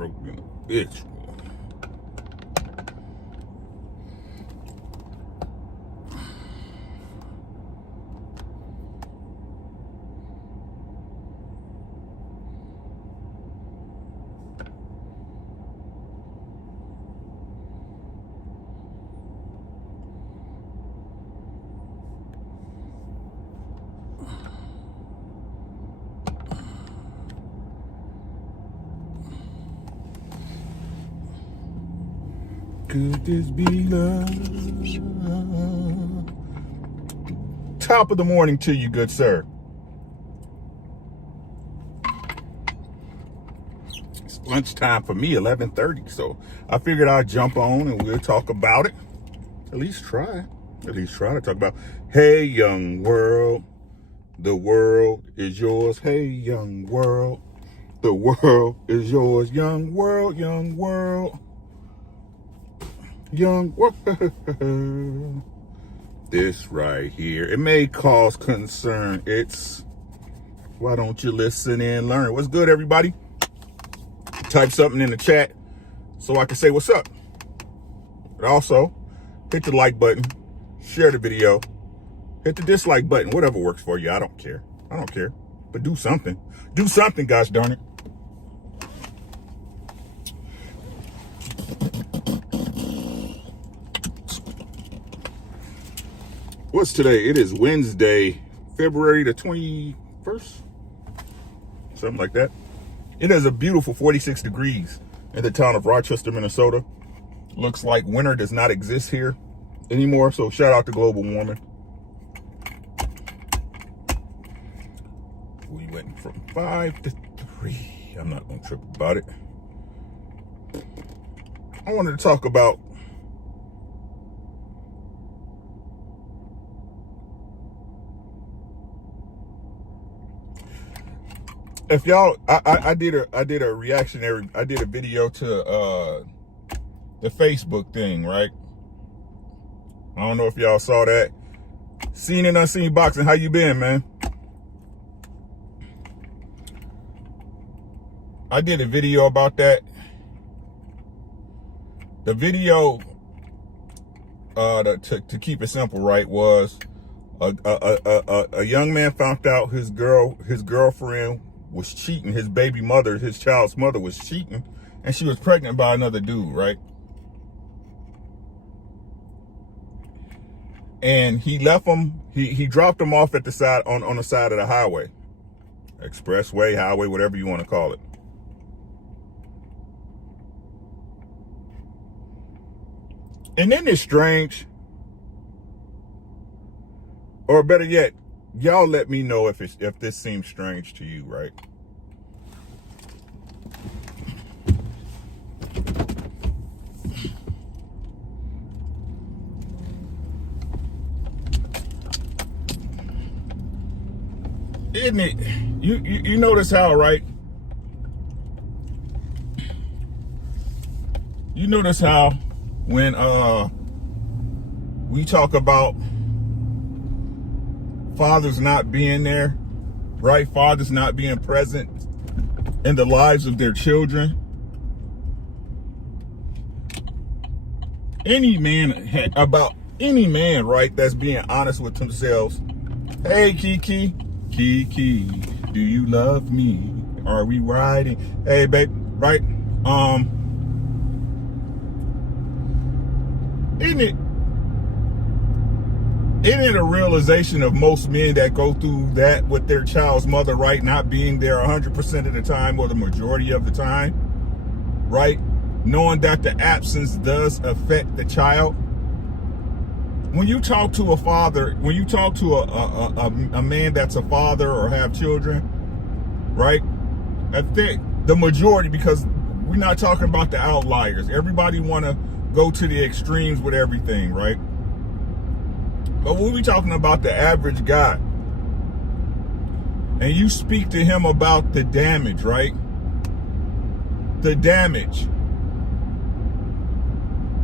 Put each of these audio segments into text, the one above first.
broke in a bitch. Could this be love? Top of the morning to you, good sir. It's lunchtime for me, 11:30. So I figured I'd jump on and we'll talk about it. At least try to talk about, hey, young world, the world is yours. Hey, young world, the world is yours. Young world, young world. Young world. This right here, it may cause concern. It's, why don't you listen and learn? What's good, everybody? Type something in the chat so I can say what's up. But also, hit the like button, share the video, hit the dislike button, whatever works for you. I don't care. But do something. Do something, gosh darn it. What's today? It is Wednesday, February the 21st, something like that. It is a beautiful 46 degrees in the town of Rochester, Minnesota. Looks like winter does not exist here anymore, so shout out to global warming. We went from 5 to 3. I'm not going to trip about it. I wanted to talk about if y'all, I did a reactionary, I did a video to the Facebook thing, right? I don't know if y'all saw that. Seen and Unseen Boxing, how you been, man? I did a video about that. The video, to keep it simple, right, was a young man found out his girlfriend was cheating. His baby mother, his child's mother, was cheating, and she was pregnant by another dude, right? And he left him. He dropped him off at the side on the side of the highway, expressway, highway, whatever you want to call it. And then it's strange, or better yet, y'all let me know if this seems strange to you, right? Isn't it? You notice how, right? You notice how when we talk about fathers not being there, right? Fathers not being present in the lives of their children. Any man, right, that's being honest with themselves. Hey, Kiki, do you love me? Are we riding? Hey, babe, right? Isn't it a realization of most men that go through that with their child's mother, right, not being there 100% of the time or the majority of the time, right? Knowing that the absence does affect the child. When you talk to a father, when you talk to a man that's a father or have children, right? I think the majority, because we're not talking about the outliers. Everybody want to go to the extremes with everything, right? But when we talking about the average guy, and you speak to him about the damage, right? The damage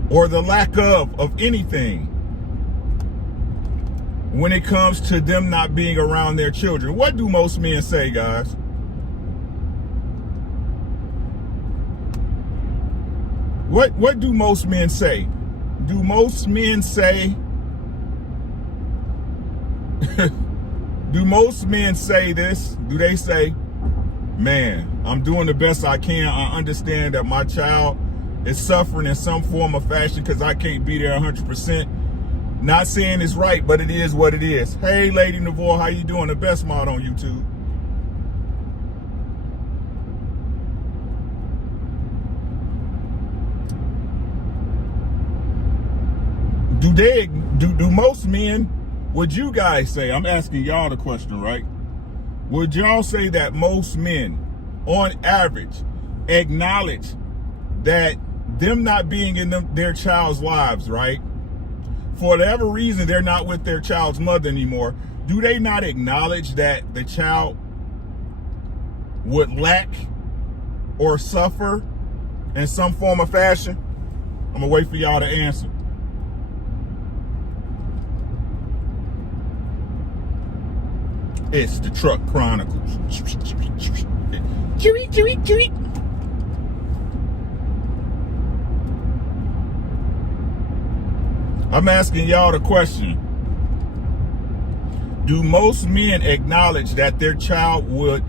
or the lack of anything when it comes to them not being around their children. What do most men say, guys? What do most men say? Do most men say do most men say this? Do they say, man, I'm doing the best I can. I understand that my child is suffering in some form or fashion because I can't be there 100%. Not saying it's right, but it is what it is. Hey, Lady Navor, how you doing? The best mod on YouTube. Do most men, would you guys say, I'm asking y'all the question, right? Would y'all say that most men, on average, acknowledge that them not being in their child's lives, right? For whatever reason, they're not with their child's mother anymore. Do they not acknowledge that the child would lack or suffer in some form or fashion? I'm gonna wait for y'all to answer. It's the Truck Chronicles. Chewy, chewy, chewy. I'm asking y'all the question. Do most men acknowledge that their child would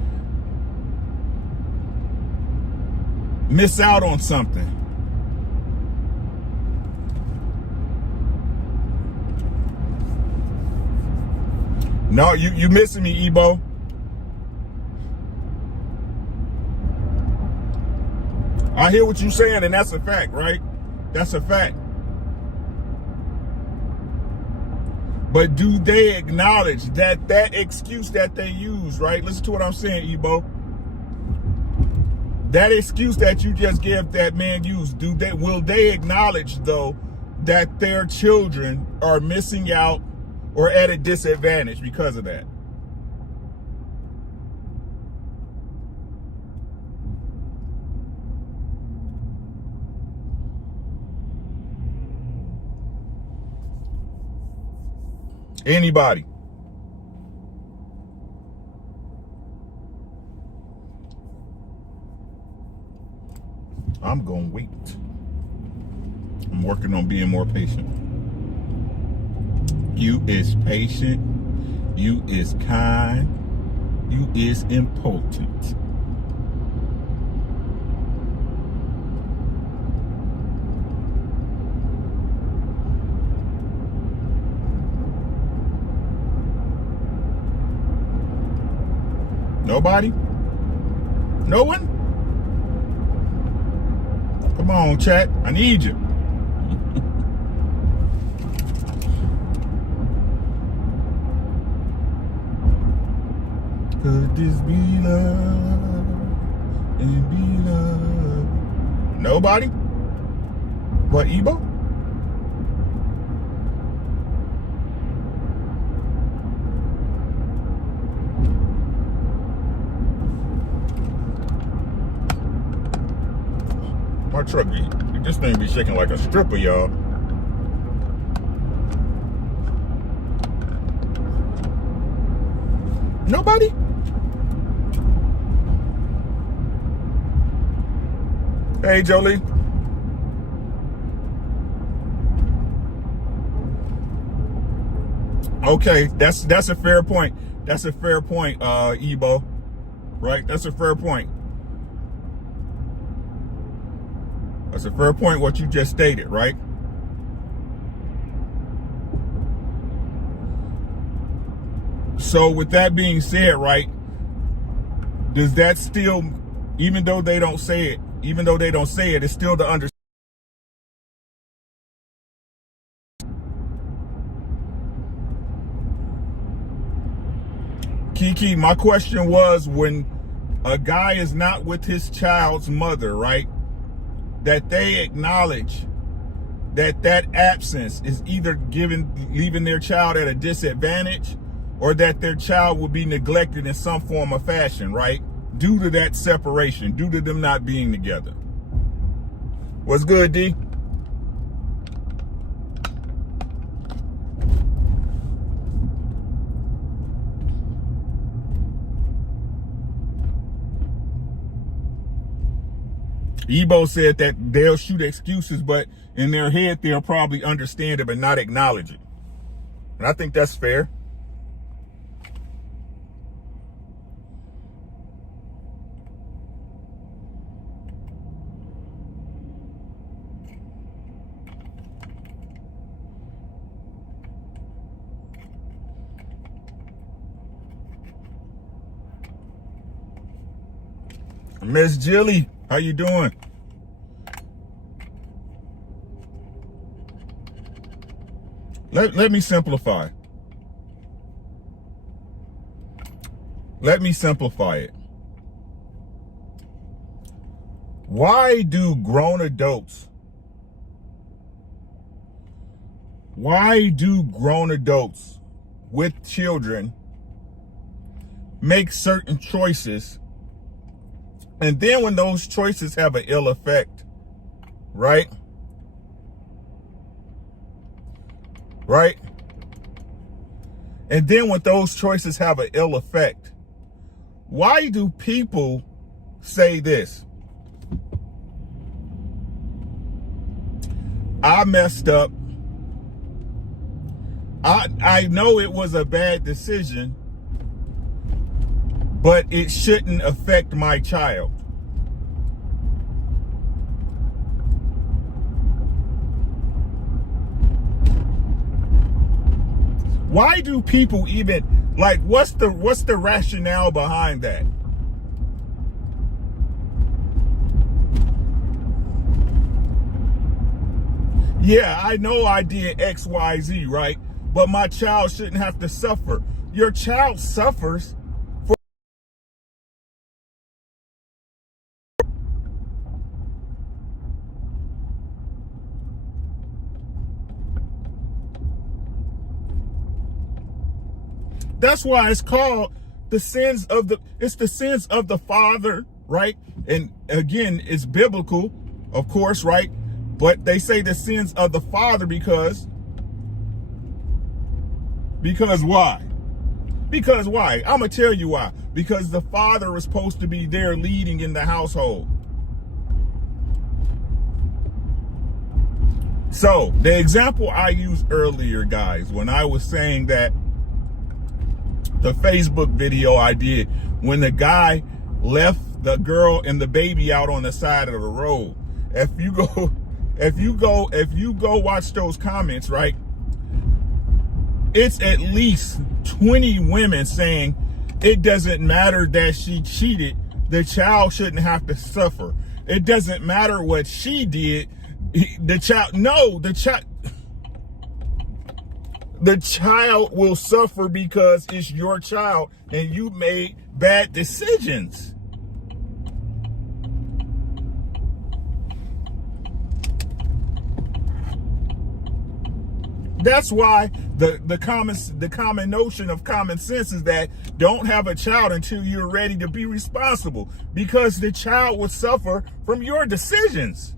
miss out on something? No, you missing me, Ebo. I hear what you're saying, and that's a fact, right? That's a fact. But do they acknowledge that that excuse that they use, right? Listen to what I'm saying, Ebo. That excuse that you just gave that man use, will they acknowledge, though, that their children are missing out or at a disadvantage because of that? Anybody? I'm gonna wait. I'm working on being more patient. You is patient. You is kind. You is important. Nobody? No one? Come on, chat. I need you. Could this be love and be love? Nobody? What, Ebo? My truck this thing be shaking like a stripper, y'all. Nobody? Hey, Jolie. Okay, that's a fair point. That's a fair point, Ebo. Right? That's a fair point. That's a fair point what you just stated, right? So with that being said, right, does that still, even though they don't say it, it's still the understanding. Kiki, my question was, when a guy is not with his child's mother, right, that they acknowledge that that absence is either leaving their child at a disadvantage, or that their child will be neglected in some form or fashion, right? Due to that separation, due to them not being together. What's good, D? Ebo said that they'll shoot excuses, but in their head, they'll probably understand it, but not acknowledge it. And I think that's fair. Miss Jilly, how you doing? Let me simplify. Let me simplify it. Why do grown adults with children make certain choices, and then when those choices have an ill effect, right? Right? And then when those choices have an ill effect, why do people say this? I messed up. I know it was a bad decision, but it shouldn't affect my child. Why do people even, like, what's the rationale behind that? Yeah, I know I did X, Y, Z, right? But my child shouldn't have to suffer. Your child suffers for... That's why it's called the sins of the father, right? And again, it's biblical, of course, right? But they say the sins of the father because why? Because why? I'm going to tell you why. Because the father is supposed to be there leading in the household. So the example I used earlier, guys, when I was saying that the Facebook video I did when the guy left the girl and the baby out on the side of the road. If you go watch those comments, right? It's at least 20 women saying it doesn't matter that she cheated. The child shouldn't have to suffer. It doesn't matter what she did. The child will suffer because it's your child and you made bad decisions. That's why the common notion of common sense is that don't have a child until you're ready to be responsible, because the child will suffer from your decisions.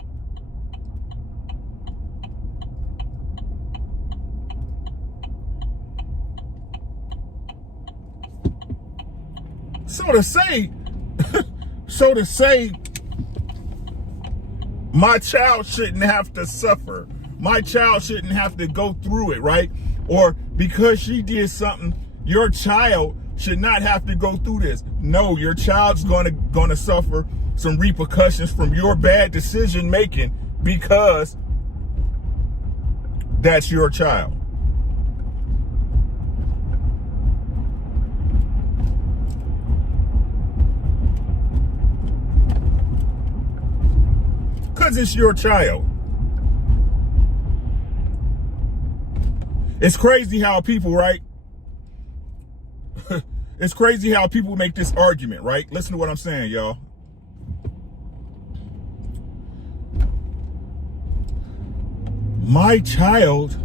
So to say my child shouldn't have to suffer, my child shouldn't have to go through it, right? Or because she did something, your child should not have to go through this. No, your child's gonna suffer some repercussions from your bad decision making because that's your child. Because it's your child. It's crazy how people, right? It's crazy how people make this argument, right? Listen to what I'm saying, y'all. My child,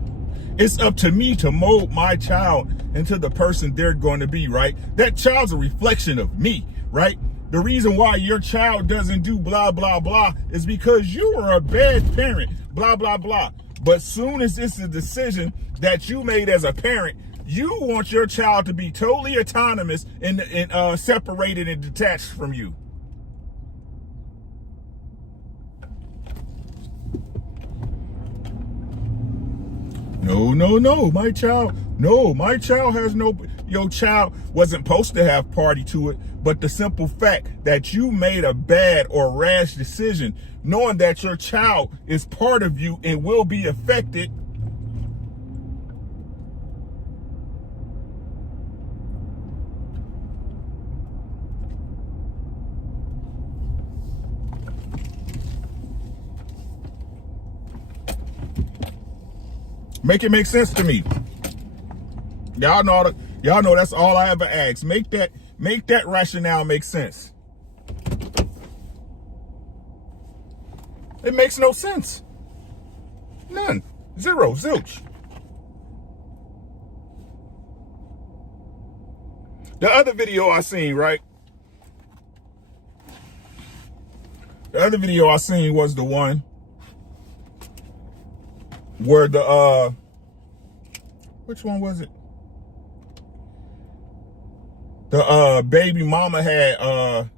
it's up to me to mold my child into the person they're going to be, right? That child's a reflection of me, right? The reason why your child doesn't do blah, blah, blah is because you were a bad parent, blah, blah, blah. But soon as it's a decision that you made as a parent, you want your child to be totally autonomous and separated and detached from you. No, my child, no, my child has no, your child wasn't supposed to have party to it, but the simple fact that you made a bad or rash decision, knowing that your child is part of you and will be affected, make it make sense to me. Y'all know that's all I ever ask. Make that rationale make sense. It makes no sense. None. Zero. Zilch. The other video I seen, right? The other video I seen was the one where which one was it? The baby mama had I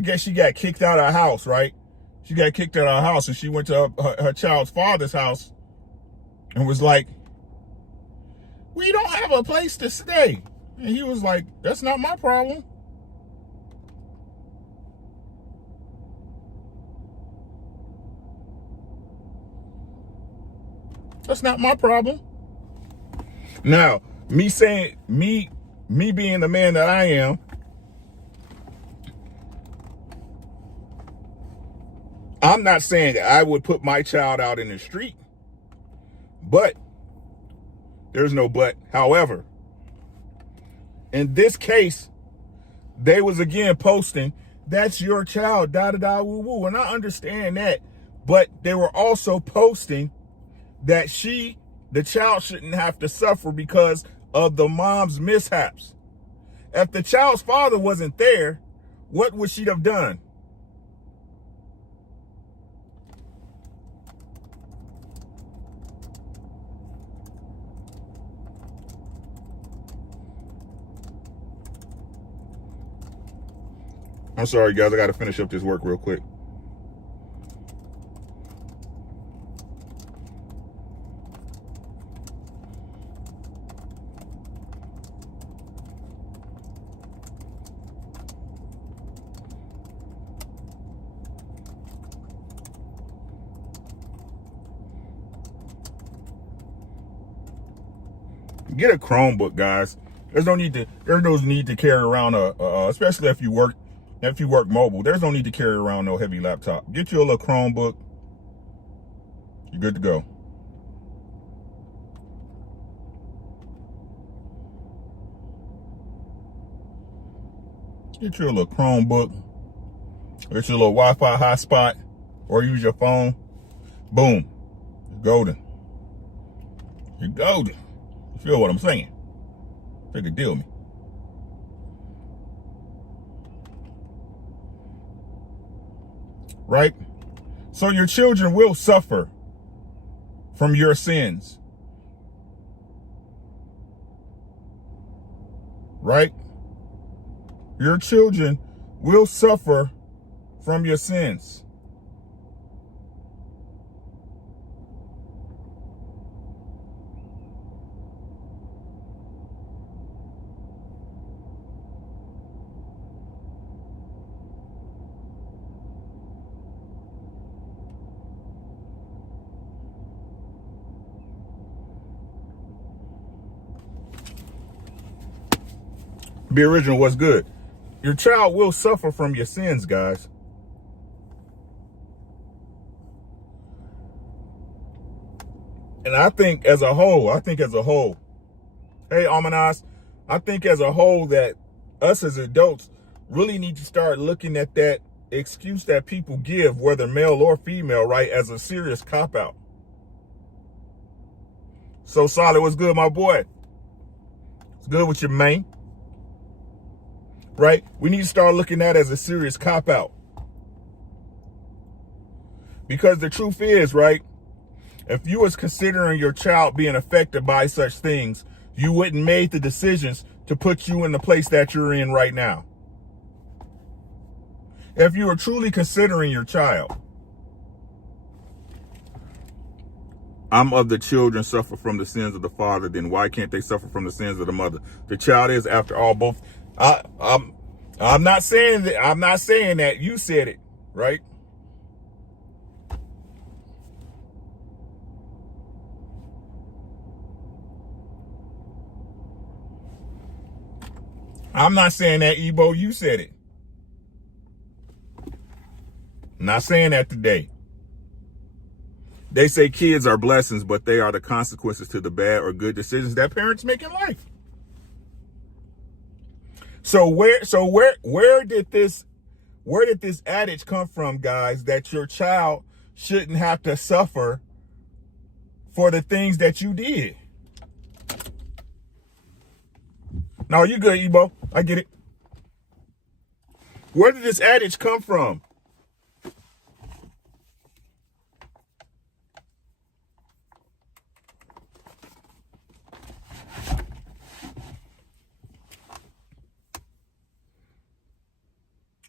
guess she got kicked out of her house, right? She got kicked out of her house and she went to her child's father's house and was like, "We don't have a place to stay." And he was like, "That's not my problem." That's not my problem. Now, me being the man that I am, I'm not saying that I would put my child out in the street, but there's no but. However, in this case, they was again posting, "That's your child, da-da-da, woo-woo." And I understand that, but they were also posting that the child shouldn't have to suffer because of the mom's mishaps. If the child's father wasn't there, what would she have done? I'm sorry, guys. I got to finish up this work real quick. Get a Chromebook, guys. There's no need to carry around especially if you work mobile. There's no need to carry around no heavy laptop. Get you a little Chromebook. You're good to go. Get you a little Chromebook. Get you a little Wi-Fi hotspot, or use your phone. Boom. You're golden. You're golden. You feel what I'm saying? Take a deal with me. Right? So your children will suffer from your sins. Right? Your children will suffer from your sins. Be original, what's good? Your child will suffer from your sins, guys. And I think as a whole, hey, Amanas, I think as a whole that us as adults really need to start looking at that excuse that people give, whether male or female, right, as a serious cop-out. So Solid, what's good, my boy? It's good with your man. Right? We need to start looking at it as a serious cop-out. Because the truth is, right, if you was considering your child being affected by such things, you wouldn't make the decisions to put you in the place that you're in right now. If you were truly considering your child, I'm of the children suffer from the sins of the father, then why can't they suffer from the sins of the mother? The child is, after all, both. I, I'm, I'm not saying that. I'm not saying that. You said it, right? I'm not saying that, Ebo. You said it. I'm not saying that today. They say kids are blessings, but they are the consequences to the bad or good decisions that parents make in life. Where did this adage come from, guys, that your child shouldn't have to suffer for the things that you did? No, you good, Ebo. I get it. Where did this adage come from?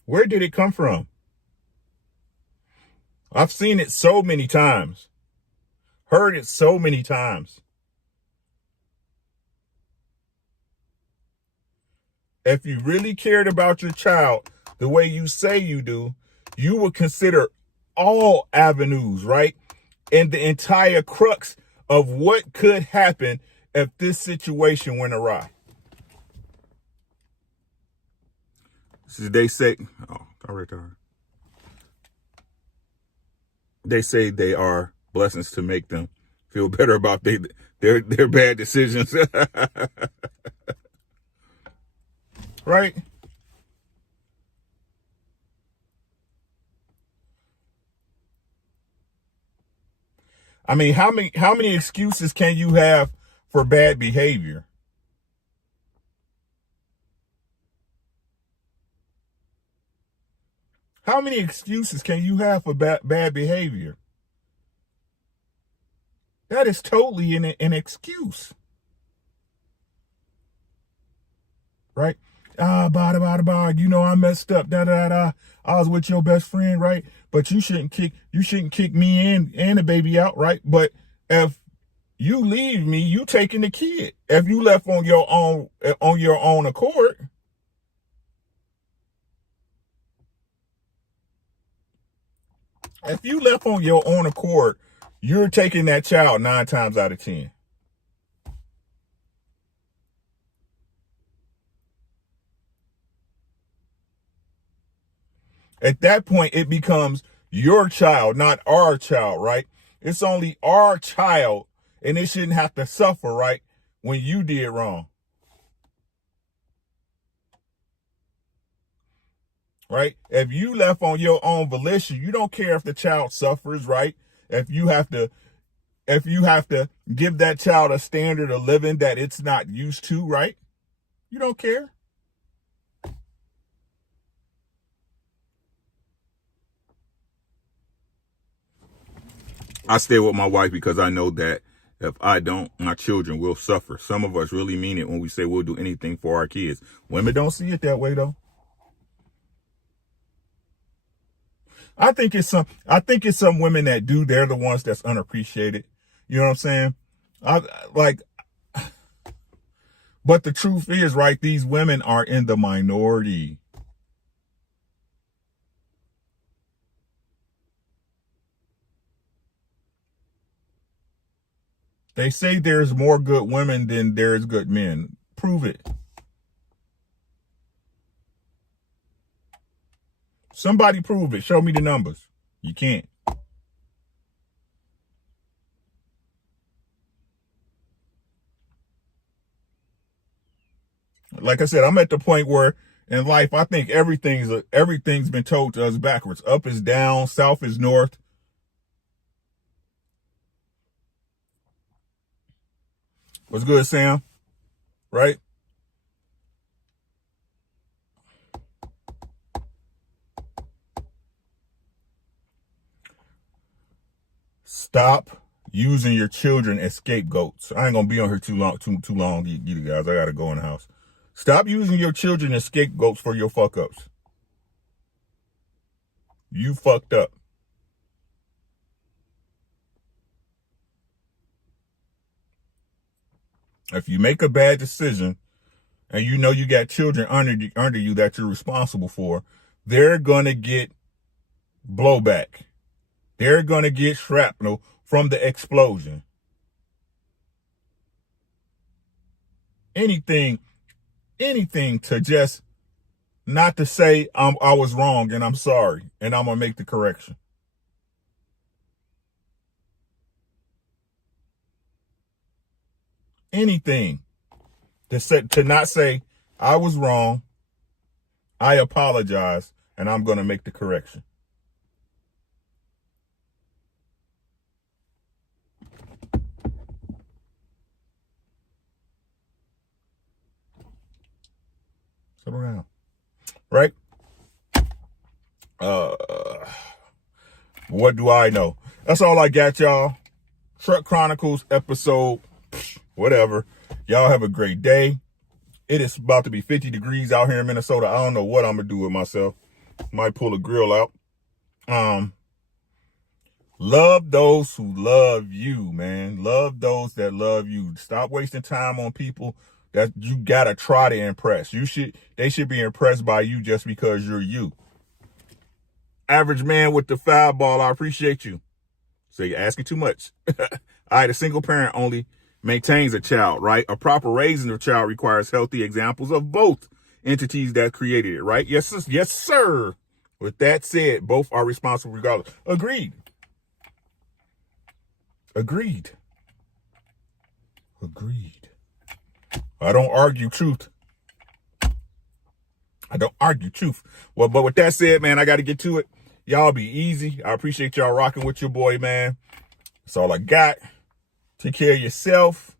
Where did it come from? I've seen it so many times. Heard it so many times. If you really cared about your child the way you say you do, you would consider all avenues, right? And the entire crux of what could happen if this situation went awry. They say, they say they are blessings to make them feel better about their bad decisions. Right? I mean, how many excuses can you have for bad behavior? How many excuses can you have for bad behavior? That is totally an excuse. Right? You know, I messed up. I was with your best friend, right? But you shouldn't kick me and the baby out, right? But if you leave me, you taking the kid. If you left on your own accord. If you left on your own accord, you're taking that child 9 times out of 10. At that point, it becomes your child, not our child, right? It's only our child, and it shouldn't have to suffer, right, when you did wrong. Right? If you left on your own volition, you don't care if the child suffers, right? If you have to give that child a standard of living that it's not used to, right? You don't care. I stay with my wife because I know that if I don't, my children will suffer. Some of us really mean it when we say we'll do anything for our kids. Women don't see it that way, though. I think it's some women that do. They're the ones that's unappreciated. You know what I'm saying? But the truth is, right, these women are in the minority. They say there's more good women than there is good men. Prove it. Somebody prove it. Show me the numbers. You can't. Like I said, I'm at the point where in life I think everything's been told to us backwards. Up is down, south is north. What's good, Sam? Right? Stop using your children as scapegoats. I ain't gonna be on here too long, you guys. I gotta go in the house. Stop using your children as scapegoats for your fuck ups. You fucked up. If you make a bad decision and you know you got children under you that you're responsible for, they're going to get blowback. They're going to get shrapnel from the explosion. Anything to just not to say I was wrong and I'm sorry and I'm going to make the correction. Anything to not say I was wrong, I apologize, and I'm going to make the correction. Sit around. Right? What do I know? That's all I got, y'all. Truck Chronicles episode, whatever. Y'all have a great day. It is about to be 50 degrees out here in Minnesota. I don't know what I'm going to do with myself. Might pull a grill out. Love those who love you, man. Love those that love you. Stop wasting time on people that you got to try to impress. They should be impressed by you just because you're you. Average man with the foul ball, I appreciate you. So you're asking too much. All right, a single parent only maintains a child, right? A proper raising of a child requires healthy examples of both entities that created it, right? Yes, sir. With that said, both are responsible regardless. Agreed. I don't argue truth. Well, but with that said, man, I got to get to it. Y'all be easy. I appreciate y'all rocking with your boy, man. That's all I got. Take care of yourself.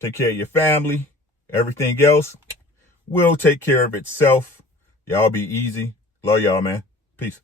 Take care of your family. Everything else will take care of itself. Y'all be easy. Love y'all, man. Peace.